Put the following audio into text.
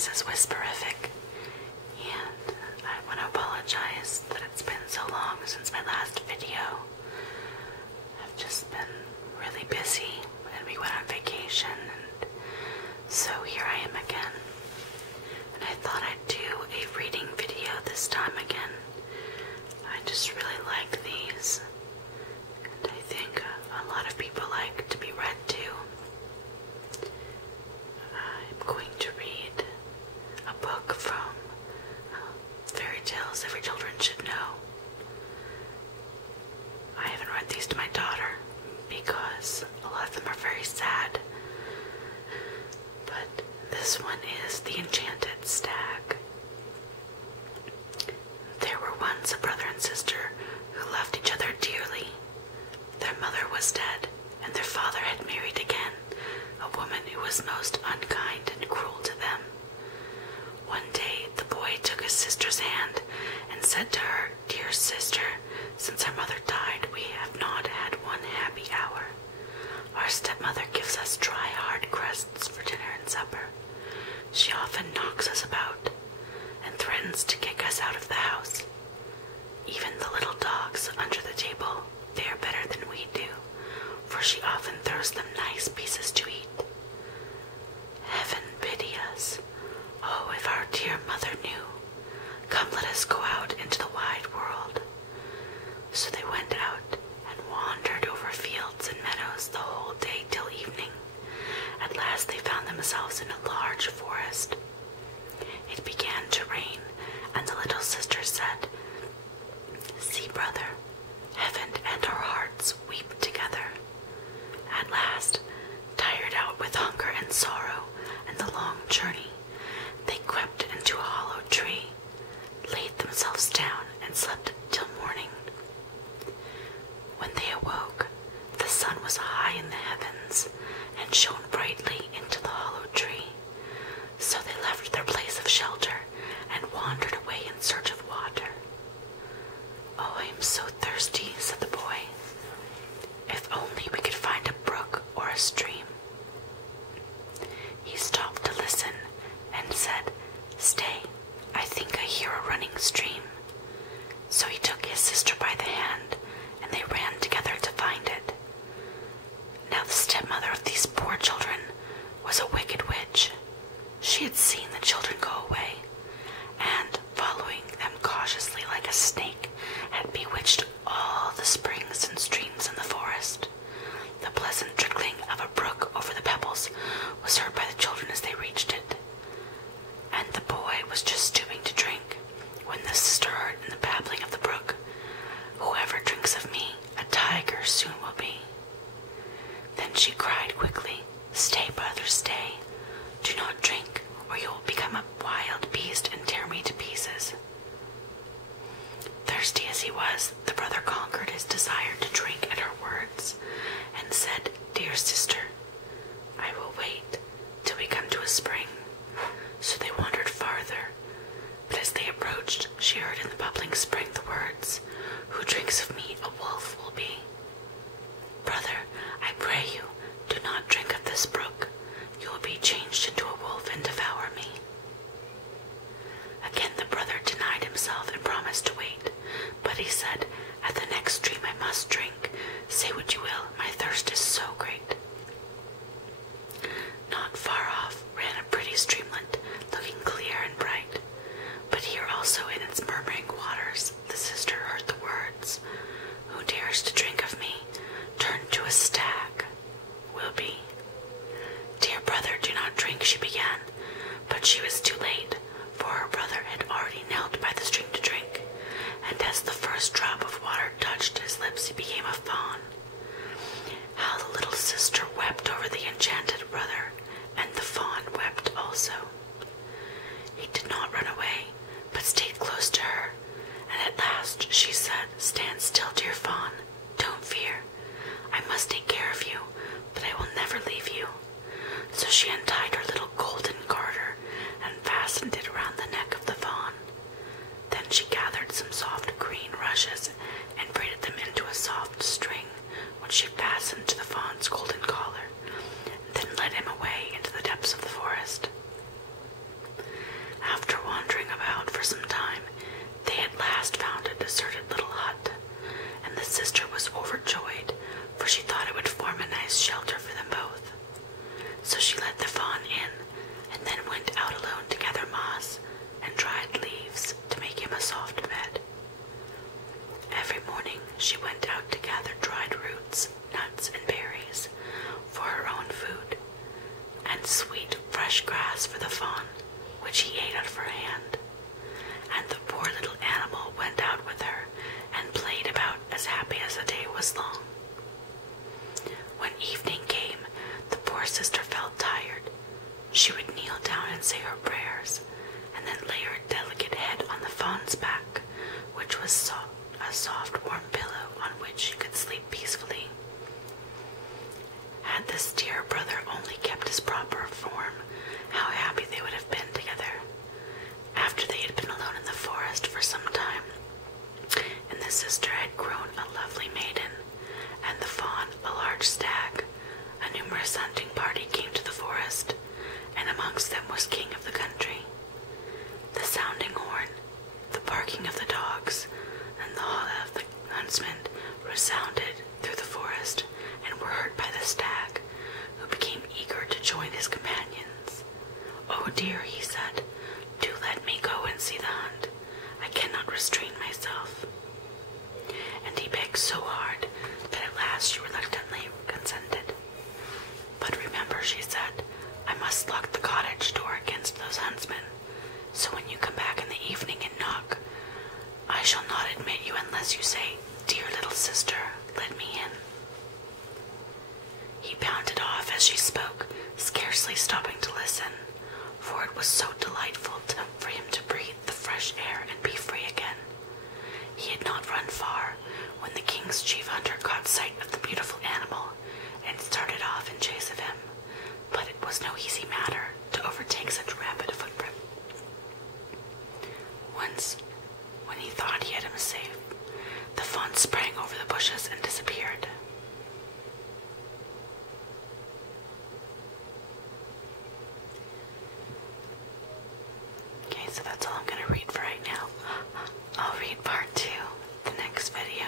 Mrs. Whisperific, and I want to apologize that it's been so long since my last video. I've just been really busy, and we went on vacation, and so here I am again. And I thought I'd do a reading video this time again. I just really like these, and I think a lot of people like to be read to. I'm going to read a book from Fairy Tales Every Children Should Know. I haven't read these to my daughter because a lot of them are very sad, but this one is The Enchanted Stag. There were once a brother and sister who loved each other dearly. Their mother was dead, and their father had married again, a woman who was most unkind and cruel to them. One day the boy took his sister's hand and said to her, "Dear sister, since our mother died, we have not had one happy hour. Our stepmother gives us dry, hard crusts for dinner and supper. She often knocks us about and threatens to kick us out of the house. Even the little dogs under the table, they are better than we do, for she often throws them nice pieces to eat. Heaven pity us. Oh, if our dear mother knew. Come, let us go out into the wide world." So they went out and wandered over fields and meadows the whole day till evening. At last they found themselves in a large forest. It began to rain, and the little sister said, "See, brother, heaven and our hearts weep together." At last, tired out with hunger and sorrow and the long journey, they crept into a hollow tree, laid themselves down, and slept till morning. When they awoke, the sun was high in the heavens and shone brightly into the hollow tree. So they left their place of shelter and wandered away in search of water. "Oh, I am so thirsty," said the boy. "If only we could find a brook or a stream." He stopped to listen and said, "Stay, I think I hear a running stream." So he took his sister by the hand, and they ran together to find it. Now the stepmother of these poor children was a wicked witch. She had seen the children go away, and, following them cautiously like a snake, had bewitched all the springs and streams in the forest. The pleasant trickling of a brook over the pebbles was heard by the children as they reached it, and the boy was just stooping to drink, when the sister heard in the babbling of the brook, "Whoever drinks of me, a tiger soon will be." Then she cried quickly, "Stay, brother, stay. Do not drink, or you will become a wild beast and tear me to pieces." Thirsty as he was, the brother conquered his desire to drink at her words, and said, "Dear sister, I will wait till we come to a spring." So they wandered farther, but as they approached, she heard in the bubbling spring the words, "Who drinks of me, a wolf will be." "Brother, I pray you, do not drink of this brook. You will be changed into a wolf and devour me." Again the brother denied himself and promised to wait, but he said, "At the next stream I must drink. Say what you will, my thirst is so great." Not far off ran a pretty streamlet, looking clear and bright, but here also in its murmuring waters the sister heard the words, "Who dares to drink of me, turned to a stag, will be." "Dear brother, do not drink," she began, but she was too late, for her brother had already knelt by the stream to drink, and as the first drop of water touched his lips he became a fawn. How the little sister wept over the enchanted brother, and the fawn wept also. He did not run away, but stayed close to her, and at last she said, "Stand still, dear fawn. Don't fear. I must take care of you, but I will never leave you." So she untied her little golden garter and fastened it around the neck of the fawn. Then she gathered some soft green rushes and braided them into a soft string, which she fastened to the fawn's golden collar, then led him away into the depths of the forest. So she let the fawn in, and then went out alone to gather moss and dried leaves to make him a soft bed. Every morning she went out to gather dried roots, nuts, and berries for her own food, and sweet fresh grass for the fawn, which he ate out of her hand. And the poor little animal went out with her and played about as happy as the day was long. When evening came, the poor sister felt tired. She would kneel down and say her prayers, and then lay her delicate head on the fawn's back, which was a soft, warm pillow on which she could sleep peacefully. Had this dear brother only kept his proper form, how happy they would have been together. After they had been alone in the forest for some time, and the sister had grown a lovely maiden, and the fawn a large stag, a numerous hunting party came to the forest, and amongst them was King of the country. The sounding horn, the barking of the dogs, and the howl of the huntsman resounded through the forest, and were heard by the stag, who became eager to join his companions. "Oh dear," he said, "do let me go and see the hunt. I cannot restrain myself." And he begged so hard that at last she reluctantly consented. "But remember," she said, "I must lock the cottage door against those huntsmen, so when you come back in the evening and knock, I shall not admit you unless you say, 'Dear little sister, let me in.'" He bounded off as she spoke, scarcely stopping to listen, for it was so delightful for him to breathe the fresh air and be free again. He had not run far when the king's chief hunter caught sight of the beautiful animal and started off in chase of him, but it was no easy matter to overtake such rapid footprint. Once, when he thought he had him safe, the fawn sprang over the bushes and disappeared. Okay, so that's all I'm going to read for right now. I'll read part 2 the next video.